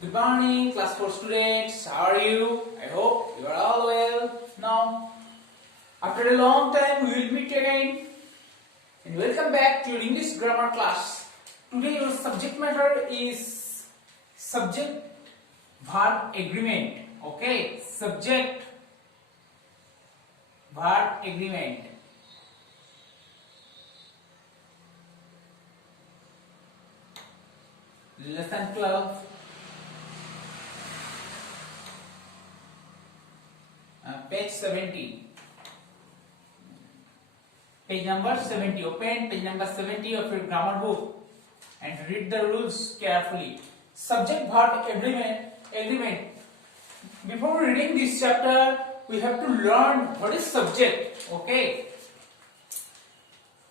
Good morning, class 4 students. How are you? I hope you are all well. Now, after a long time, we will meet again. And welcome back to your English grammar class. Today, your subject matter is subject verb agreement. Okay, subject verb agreement. Lesson 12. Page 70. Page number 70. Open page number 70 of your grammar book and read the rules carefully. Subject verb agreement. Before reading this chapter, we have to learn what is subject. Okay.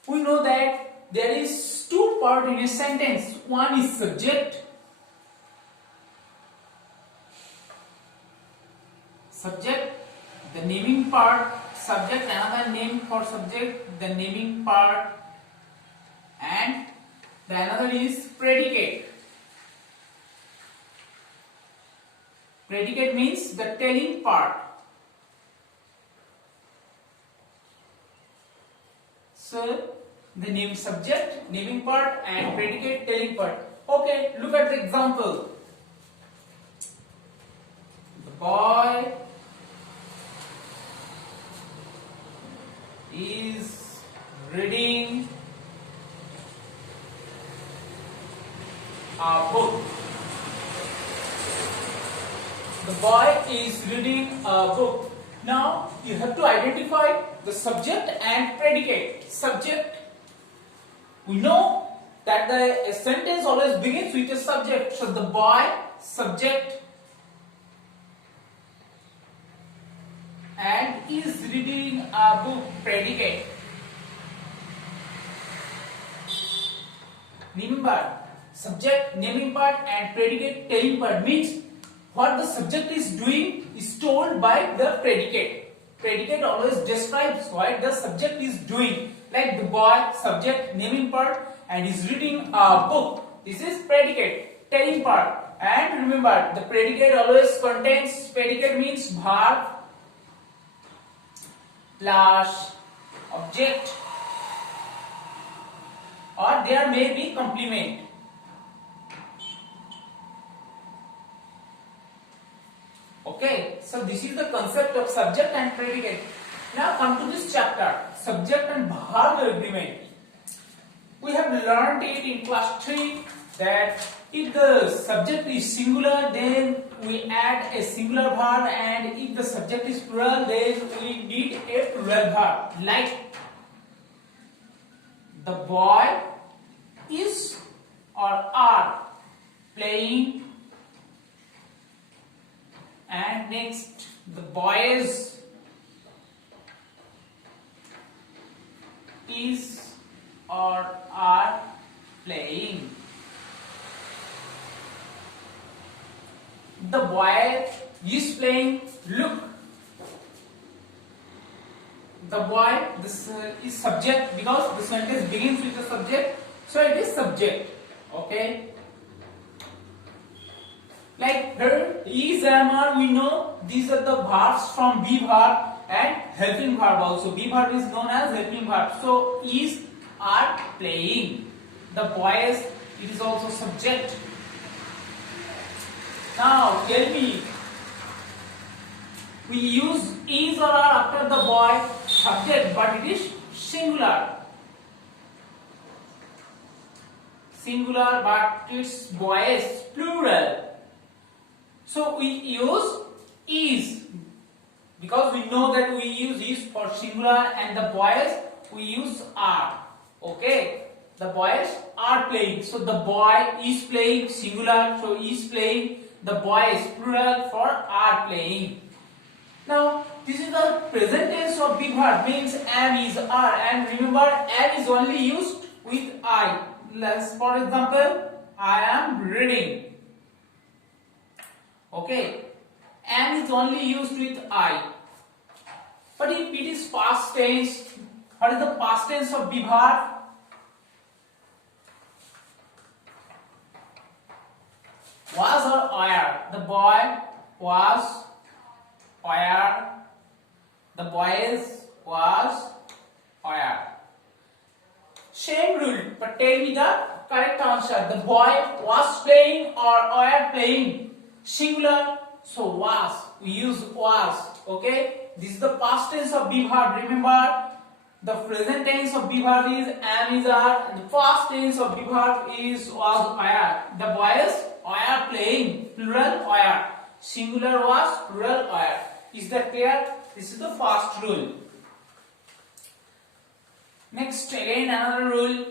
We know that there is two parts in a sentence. One is subject. Subject, the naming part, subject, another name for subject, the naming part, and the another is predicate. Predicate means the telling part. So, the name subject, naming part, and predicate, telling part. Okay, look at the example. The boy is reading a book. The boy is reading a book. Now you have to identify the subject and predicate. Subject, we know that the sentence always begins with a subject. So the boy, subject, and is reading a book, predicate. Naming part, subject, naming part, and predicate, telling part means what the subject is doing is told by the predicate. Predicate always describes what the subject is doing. Like the boy, subject, naming part, and is reading a book. This is predicate, telling part. And remember, the predicate always contains, predicate means verb plus object, or there may be complement. Okay, so this is the concept of subject and predicate. Now come to this chapter, subject and verb agreement. We have learned it in class 3 that if the subject is singular, then we add a singular verb, and if the subject is plural, then we need a plural verb. Like the boy is or are playing, and next the boys is or are playing. The boy is playing. Look, the boy, this is subject because the sentence begins with the subject, so it is subject. Okay, like here, is, am, are, we know these are the verbs from be verb and helping verb also. Be verb is known as helping verb. So is, are playing. The boys, it is also subject. Now tell me, we use is or are after the boy subject, but it is singular. Singular, but it's boys plural. So we use is because we know that we use is for singular, and the boys we use are. Okay, the boys are playing. So the boy is playing, singular, so is playing. The boys plural for are playing. Now this is the present tense of be verb, means am, is, are, and remember am is only used with I. Let's, for example, I am reading. Okay, am is only used with I. But if it is past tense, what is the past tense of be verb? Was or are. was, were. The boys was, were. Same rule, but tell me the correct answer. The boy was playing or were playing. Singular, so was. We use was. Okay. This is the past tense of be verb. Remember, the present tense of be verb is am, is, are, and the past tense of be verb is was, were. The boys were playing. Plural, were. Singular was, plural, were. Is that clear? This is the first rule. Next, again another rule.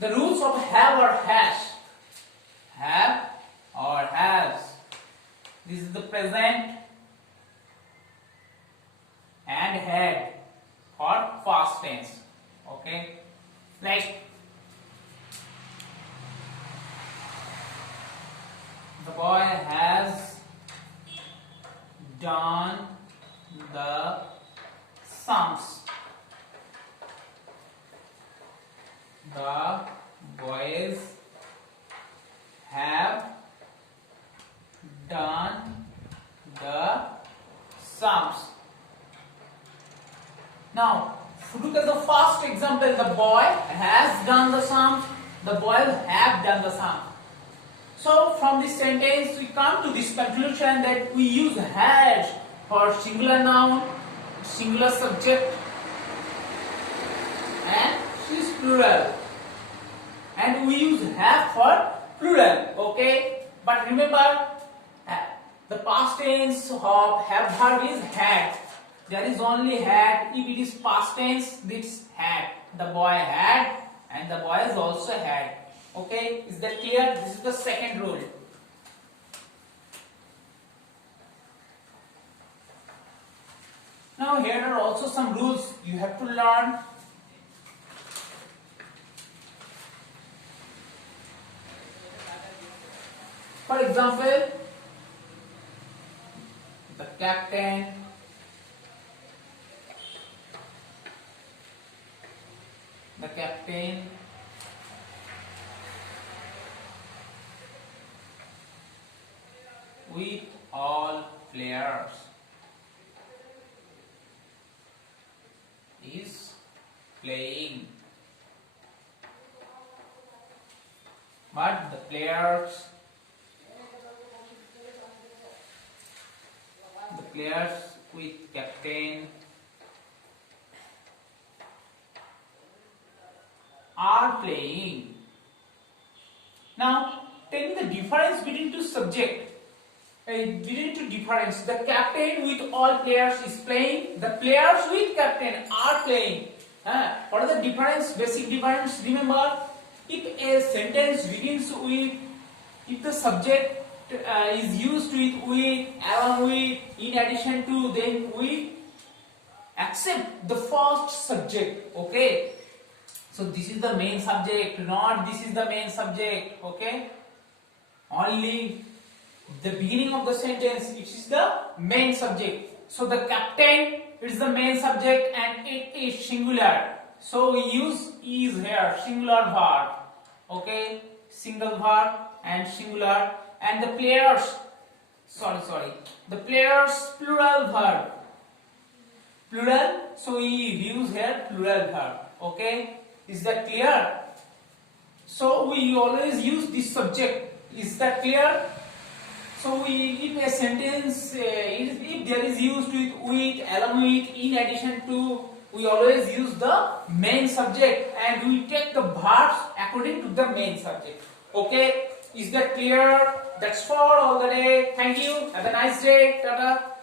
The rules of have or has. Have or has. This is the present and had for past tense. Okay. Like the boy has done the sums. The boys have done the sums. Now, look at the first example. The boy has done the sums. The boys have done the sums. So, from this sentence, we come to this conclusion that we use has for singular noun, singular subject, and she is plural. And we use have for plural. Okay, but remember, the past tense of have verb is had. There is only had. If it is past tense, this had. The boy had, and the boys also had. Okay, is that clear? This is the second rule. Now here are also some rules you have to learn. For example, the captain, with all players is playing, but the players with captain are playing. Now, tell me the difference between two subject. Between two difference. The captain with all players is playing. The players with captain are playing. What are the difference? Basic difference. Remember, if a sentence begins with, if the subject is used with, along with, in addition to, then we accept the first subject. Okay. So this is the main subject, not this is the main subject. Okay. Only the beginning of the sentence, it is the main subject. So the captain is the main subject and it is singular. So we use is here, singular verb. Okay, single verb and singular. And the players, the players plural verb. Plural, so we use here plural verb. Okay, is that clear? So we always use this subject. Is that clear? So if a sentence, if there is used with, along with, in addition to, we always use the main subject and we take the verbs according to the main subject. Okay, is that clear? That's for all the day. Thank you. Have a nice day. Tata.